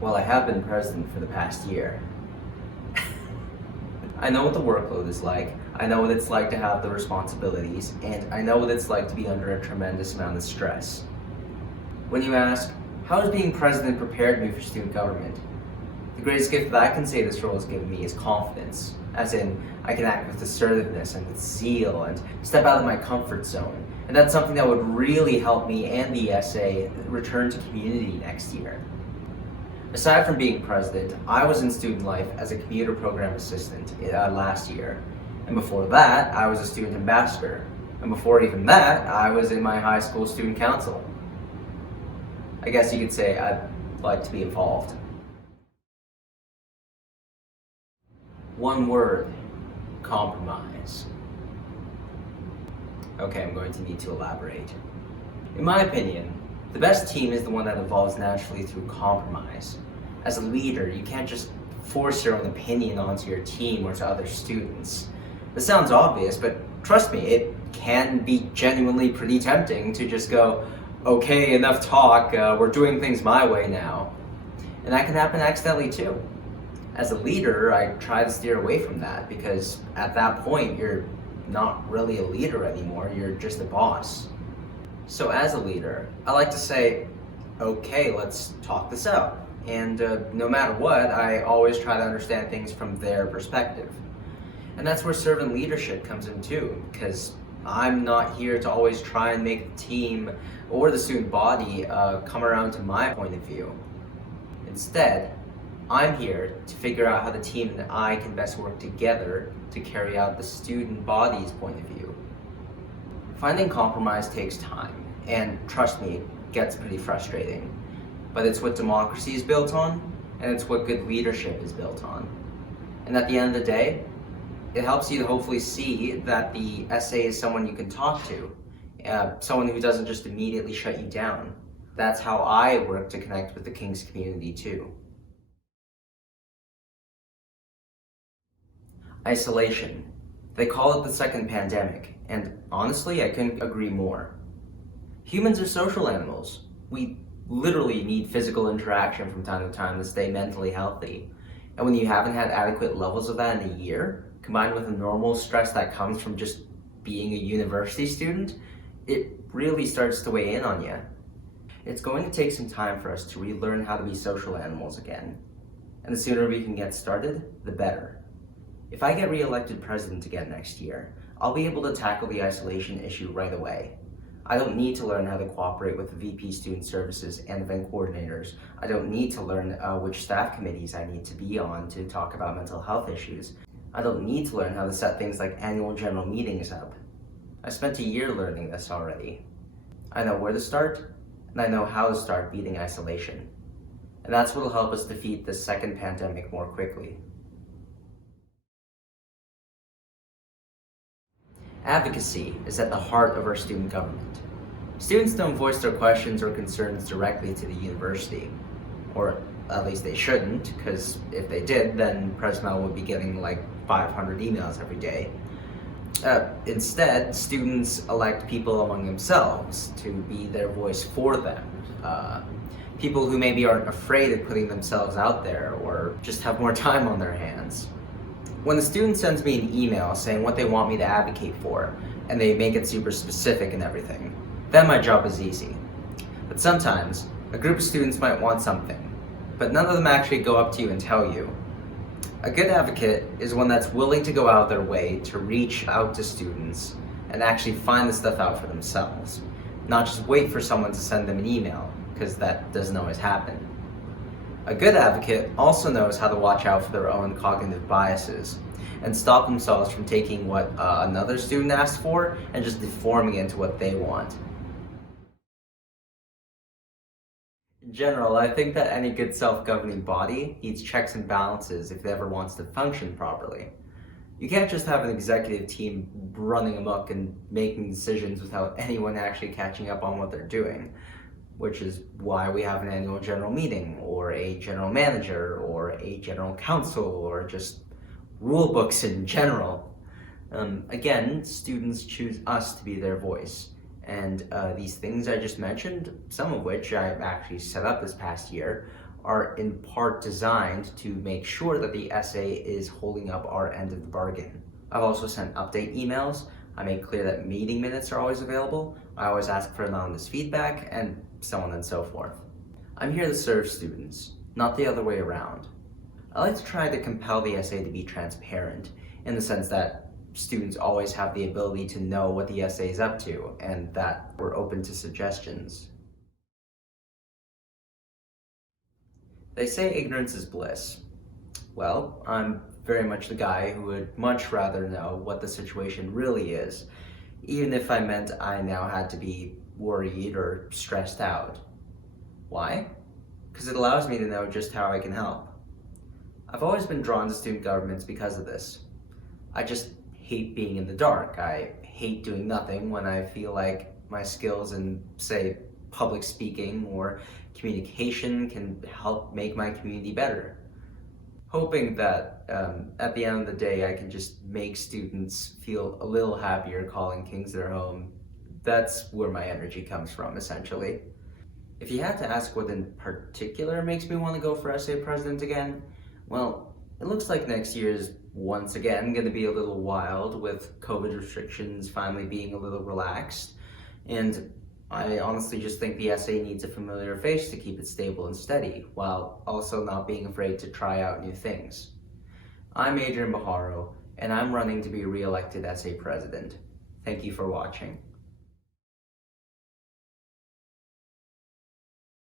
Well, I have been president for the past year. I know what the workload is like, I know what it's like to have the responsibilities, and I know what it's like to be under a tremendous amount of stress. When you ask, how has being president prepared me for student government? The greatest gift that I can say this role has given me is confidence, as in, I can act with assertiveness and with zeal and step out of my comfort zone. And that's something that would really help me and the SA return to community next year. Aside from being president, I was in student life as a commuter program assistant last year. And before that, I was a student ambassador. And before even that, I was in my high school student council. I guess you could say I'd like to be involved. One word, compromise. Okay, I'm going to need to elaborate. In my opinion, the best team is the one that evolves naturally through compromise. As a leader, you can't just force your own opinion onto your team or to other students. This sounds obvious, but trust me, it can be genuinely pretty tempting to just go, okay, enough talk, we're doing things my way now. And that can happen accidentally too. As a leader, I try to steer away from that because at that point, you're not really a leader anymore, you're just a boss. So as a leader, I like to say, okay, let's talk this out. And no matter what, I always try to understand things from their perspective. And that's where servant leadership comes in too, because I'm not here to always try and make the team or the student body come around to my point of view. Instead, I'm here to figure out how the team and I can best work together to carry out the student body's point of view. Finding compromise takes time, and trust me, it gets pretty frustrating. But it's what democracy is built on, and it's what good leadership is built on. And at the end of the day, it helps you to hopefully see that the SA is someone you can talk to, someone who doesn't just immediately shut you down. That's how I work to connect with the King's community too. Isolation. They call it the second pandemic, and honestly, I couldn't agree more. Humans are social animals. We literally need physical interaction from time to time to stay mentally healthy. And when you haven't had adequate levels of that in a year, combined with the normal stress that comes from just being a university student, it really starts to weigh in on you. It's going to take some time for us to relearn how to be social animals again. And the sooner we can get started, the better. If I get re-elected president again next year, I'll be able to tackle the isolation issue right away. I don't need to learn how to cooperate with the VP Student Services and event coordinators. I don't need to learn which staff committees I need to be on to talk about mental health issues. I don't need to learn how to set things like annual general meetings up. I spent a year learning this already. I know where to start, and I know how to start beating isolation. And that's what will help us defeat this second pandemic more quickly. Advocacy is at the heart of our student government. Students don't voice their questions or concerns directly to the university, or at least they shouldn't, because if they did, then President Mel would be getting like 500 emails every day. Instead, students elect people among themselves to be their voice for them. People who maybe aren't afraid of putting themselves out there or just have more time on their hands. When a student sends me an email saying what they want me to advocate for, and they make it super specific and everything, then my job is easy. But sometimes, a group of students might want something, but none of them actually go up to you and tell you. A good advocate is one that's willing to go out their way to reach out to students and actually find the stuff out for themselves, not just wait for someone to send them an email, because that doesn't always happen. A good advocate also knows how to watch out for their own cognitive biases and stop themselves from taking what another student asked for and just deforming it into what they want. In general, I think that any good self-governing body needs checks and balances if it ever wants to function properly. You can't just have an executive team running amok and making decisions without anyone actually catching up on what they're doing, which is why we have an annual general meeting, or a general manager, or a general counsel, or just rule books in general. Again, students choose us to be their voice. And these things I just mentioned, some of which I've actually set up this past year, are in part designed to make sure that the essay is holding up our end of the bargain. I've also sent update emails. I make clear that meeting minutes are always available. I always ask for anonymous feedback, and so on and so forth. I'm here to serve students, not the other way around. I like to try to compel the essay to be transparent, in the sense that students always have the ability to know what the essay is up to, and that we're open to suggestions. They say ignorance is bliss. Well, I'm very much the guy who would much rather know what the situation really is, even if I meant I now had to be worried or stressed out. Why? Because it allows me to know just how I can help. I've always been drawn to student governments because of this. I just hate being in the dark. I hate doing nothing when I feel like my skills in, say, public speaking or communication can help make my community better. Hoping that at the end of the day I can just make students feel a little happier calling Kings their home. That's where my energy comes from, essentially. If you had to ask what in particular makes me want to go for essay president again, well, it looks like next year is once again going to be a little wild, with COVID restrictions finally being a little relaxed, and I honestly just think the essay needs a familiar face to keep it stable and steady, while also not being afraid to try out new things. I'm Adrian Bajaro, and I'm running to be re-elected essay president. Thank you for watching.